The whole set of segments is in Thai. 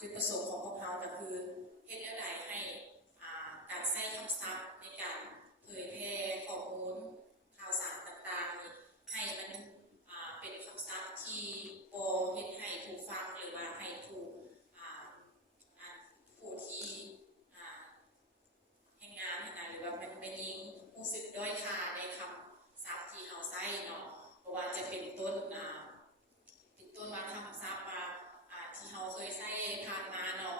จุดประสงค์ของพวกเราก็คือเฮ็ดอะไรให้การใช้คำศัพท์ในการเผยแพร่ข้อมูลข่าวสารต่างๆนี่ให้มันเป็นคำศัพท์ที่บ่เฮ็ดให้ผู้ฟังหรือว่าให้ผู้ที่ให้งานหรือว่ามันไม่ยิ่งรู้สึกด้อยค่าในคำศัพท์ที่เราใช้เนาะเพราะว่าจะเป็นต้นว่าคำศัพท์ว่าที่เราเคยใช้ผ่านมาเนาะ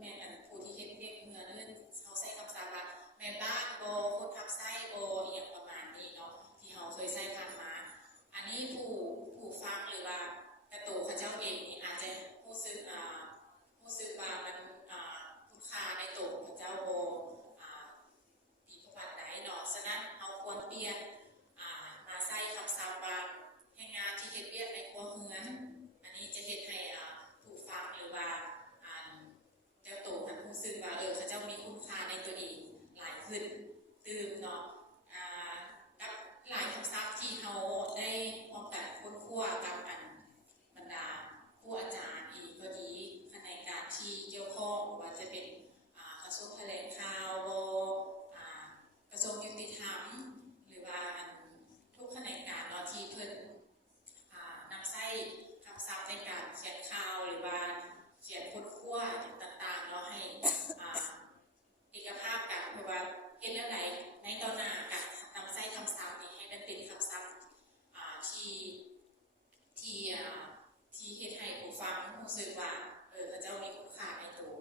แม่ผู้ที่เฮ็ดเวียกเงินเขาใช้คำศัพท์ว่าแม่บ้านโบคนทับไส้โบอย่างประมาณนี้เนาะที่เราเคยใช้ผ่านมาอันนี้ผู้ฟังหรือว่ากระตูเขาเจ้าเองนี่อาจจะรู้สึกว่ามันคุณค่าในตัวเขาเจ้าโบดีกว่าไหนเนาะฉะนั้นเราควรเปลี่ยนมาใช้คำศัพท์ว่าให้งานที่เฮ็ดเวียกในครัวเรือนอันนี้จะเฮ็ดให้ผู้ฟังหรือว่าเจ้าตัวมันรู้สึกว่าเขาเจ้ามีคุณค่าในตัวเองหลายขึ้นตื่นเนาะกับหลายคำศัพท์ที่เขาได้พร้อมกันค้นคว้ากับบรรดาผู้อาจารย์อีกก็ดีในการที่เกี่ยวข้องว่าจะเป็นกระทรวงแถลงข่าวกระทรวงยุติธรรมหรือว่าทุกแขนงการเนาะที่เพิ่นนำใช้คำศัพท์ในการเขียนข่าวหรือว่าเขียนค้นคว้าต่างๆเนาะให้เอกภาพกันเพราะว่าเห็นอะไรในตอนหน้าการนำใช้คำศัพท์นี้ให้มันเป็นคำศัพท์ที่เฮ็ดให้ผู้ฟังรู้สึกว่าพระเจ้ามีคุณค่าในตัว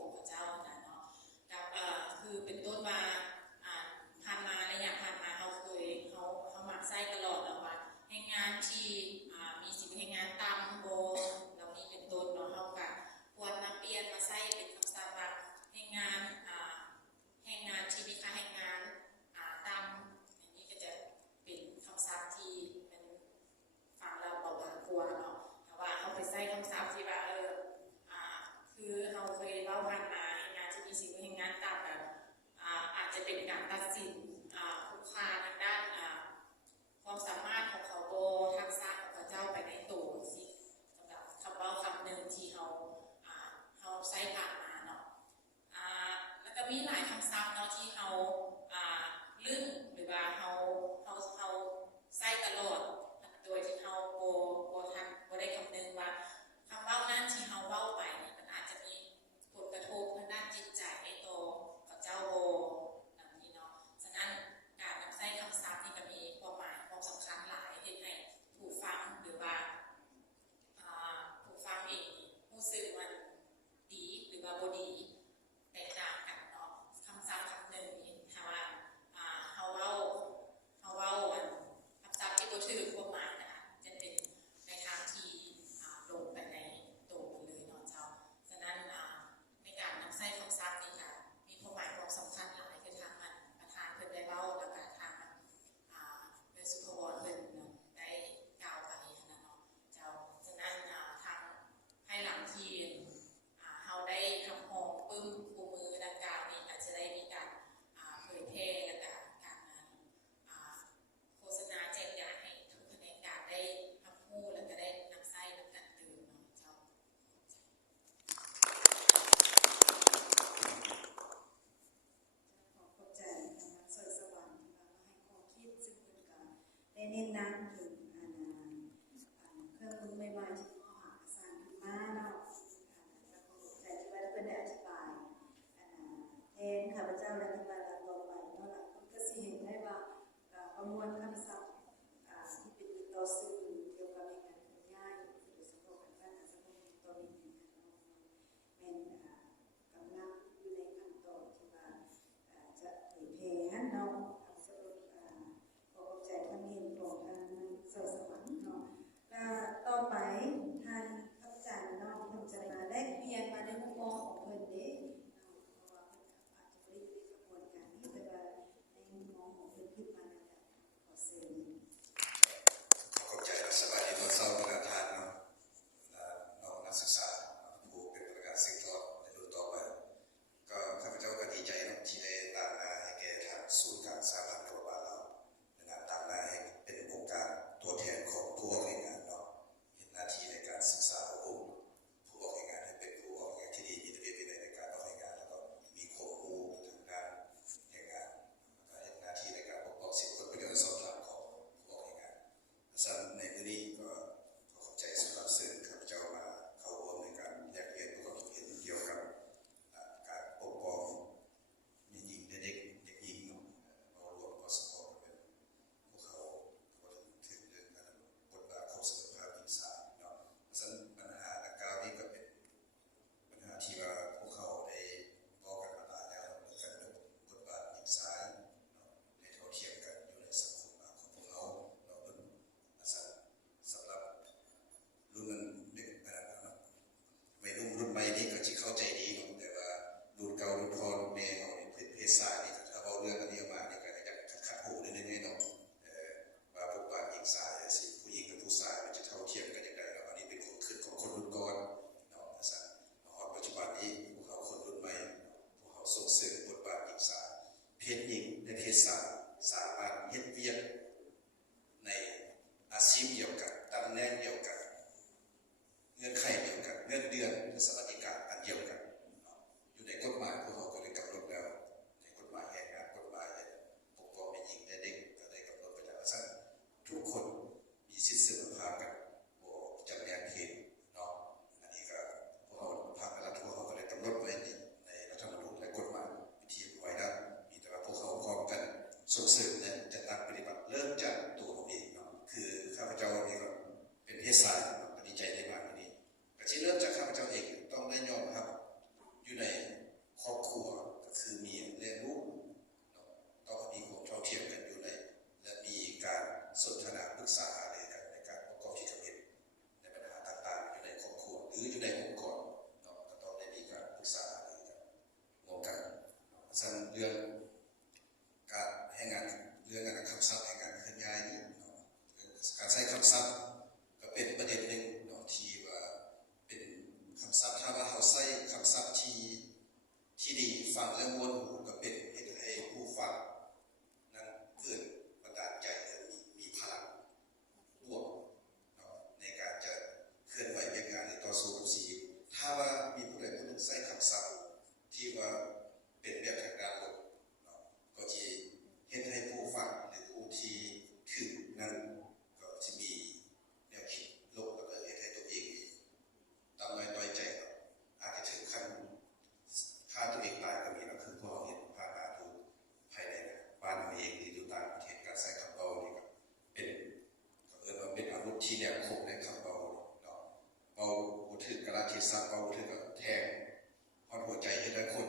ของพระเจ้านะเนาะกับคือเป็นต้นว่าผ่านมาระยะผ่านมาเขามักใช้ตลอดแล้วว่าให้งานที่มีสิ่งให้งานตามโบเรามีเป็นต้นเนาะเขากับควรนำเปลี่ยนมาใช้เป็นคำศัพท์ว่าให้งานที่มีค่าให้งานตามอย่างนี้ก็จะเป็นคำศัพท์ที่เป็นฟังเราเบาบางกว่าเนาะแต่ว่าเขาไปใช้คำศัพท์ที่ว่าคือเราเคยเล่าผ่านมาให้งานที่มีสิ่งให้งานตามแบบอาจจะเป็นการตัดสินคุณค่าทางด้านความสามารถของเขาโบทักษะของพระเจ้าไปในตัวสิสำหรับคำว่าคำหนึ่งที่เขาใช้ผ่านมาเนาะแล้วก็มีหลายคำศัพท์เนาะที่เขาลืมหรือว่าเขาใช้ตลอดโดยที่เขาโบได้คำนึงว่าคำเว้านั้นที่เขาเว้าไปนี่มันอาจจะมีผลกระทบทางด้านจิตใจในตัวกับเจ้าโบแบบนี้เนาะฉะนั้นการนำใช้คำศัพท์นี่ก็มีความหมายความสำคัญหลายเห็นให้ผู้ฟังหรือว่าผู้ฟังเองรู้สึกมันดีหรือว่าบ่ดีแตกต่างกันเนาะคำศัพท์คำหนึ่งนี่ถ้าว่าเขาเว้าคำศัพท์ที่บ่ถือความหมายนะคะจะเป็นในทางที่ลงไปในตัวเลยเนาะเจ้าฉะนั้นในการนำใช้คำศัพท์นี่ค่ะมีความหมายความสำคัญหลายคือทางประธานเพิ่นได้เว้าแล้วก็ทางเดสุภวรเพิ่นได้กล่าวไปนะเนาะเจ้าฉะนั้นทางภายหลังที่เฮาได้ทำห้องปึ้มคู่มือดังกล่าวนี่อาจจะได้มีการเผยแพร่และก็การโฆษณาแจกจ่ายให้ทุกแขนงการได้รับรู้และก็ได้นำใช้นำกันตื่นเนาะเจ้าขอบใจนะคะสวยสวรรค์ที่มาให้ข้อคิดซึ่งเป็นการได้เน้นย้ำถึงเครื่องมือใหม่ๆที่เขาหาสร้างขึ้นมาเนาะแล้วก็แต่ที่ว่าเป็นได้อธิบายแทนข้าพเจ้าและที่ว่าเราต่อไปเนาะหลายคนก็สิเห็นได้ว่าประมวลคำศัพท์ที่เป็นต่อสื่อเกี่ยวกับในการง่ายโดยเฉพาะการสร้างสังคมตัวนี้เป็นกำลังอยู่ในขั้นตอนที่ว่าจะเผยแพร่เนาะสรุปขอบใจท่านเห็นของทางสวยสวรรค์เนาะต่อไปทางพระอาจารย์เนาะเพิ่นจะมาแลกเปลี่ยนมาในมุมมองของเพิ่นเด้เพราะว่าเพิ่นอาจจะบ่ได้อยู่ในกระบวนการนี้แต่ว่าในมุมมองของเพิ่นขึ้นมาแล้วขอเสริมขอบใจสบายดีวันเสาร์ประธานเนาะน้องนักศึกษาผู้เป็นประกาศสิ่งต่อในรุ่นต่อไปก็ข้าพเจ้าก็ดีใจที่ได้ตามนาให้แก่ทางศูนย์การสาธารณสุขเราในการตามนาให้เป็นองค์การตัวแทนของผู้ออกงานเนาะเห็นหน้าที่ในการศึกษาอบรมผู้ออกงานให้เป็นผู้ออก งินเดือนหรือสวัสดิการอันเดียวกันอยู่ในกฎหมายพวกเราก็ได้กำหนดแล้วในกฎหมายแรงงานกฎหมายปกครองแม่หญิงและเด็กก็ได้กำหนดไปแล้วว่าทุกคนมีสิทธิเสมอภาคกันบ่จำแนกเพศเนาะอันนี้ก็พวกเราภาครัฐทั่วเขาก็ได้กำหนดไว้ในรัฐธรรมนูญและกฎหมายวิธีไว้แล้วมีแต่ว่าพวกเขาพร้อมกันส่งเสริมและจัดตั้งปฏิบัติเริ่มจากตัวผมเองเนาะคือข้าพเจ้านี่ก็เป็นเพศชายดีใจได้มากวันนี้ก็ที่เริ่มจากข้าพเจ้าเองต้องได้ยอมรับอยู่ในครอบครัวก็คือมีและลูกต้องมีความเท่าเทียมกันอยู่ในและมีการสนทนาปรึกษาหารือกันในการประกอบกิจกรรมในปัญหาต่างๆอยู่ในครอบครัวหรืออยู่ในองค์กรก็ต้องได้มีการปรึกษาหารือกันร่วมกันซึ่งเรื่องการให้งานเรื่องการคำศัพท์ให้งานเคลื่อนย้ายนี่การใช้คำศัพท์ก็เป็นประเด็นหนึ่งที่ว่าเป็นคำศัพท์ถ้าว่าเขาใช้คำศัพท์ที่ดีฟังแล้วม้วนหูก็เป็นเหตุให้ผู้ฟังนั้นเกิดบันดาลใจและมีพลังร่วมในการจะเคลื่อนไหวเป็นงานหรือต่อสู้กับชีวิตถ้าว่ามีผู้ใดผู้หนึ่งใช้คำศัพท์ที่ว่าเป็นแบบทางการลบก็จะเห็นให้ผู้ฟังหรือผู้ที่ถือนั้นก็จะมีแนวคิดลบแล้วก็เห็นให้ตัวเองตามน้อยต่อยใจอาจจะถึงขั้นฆ่าตัวเองตายก็มีนะคือพวกเราเห็นผ่านมาดูภายในบ้านเราเองหรือดูต่างประเทศการใช้คำเบานี่ก็เป็นว่าเป็นอาวุธที่แนวคมในคำเบาเบาถือกระลาเทศะเบาถือกับแทงพอหัวใจให้ได้คน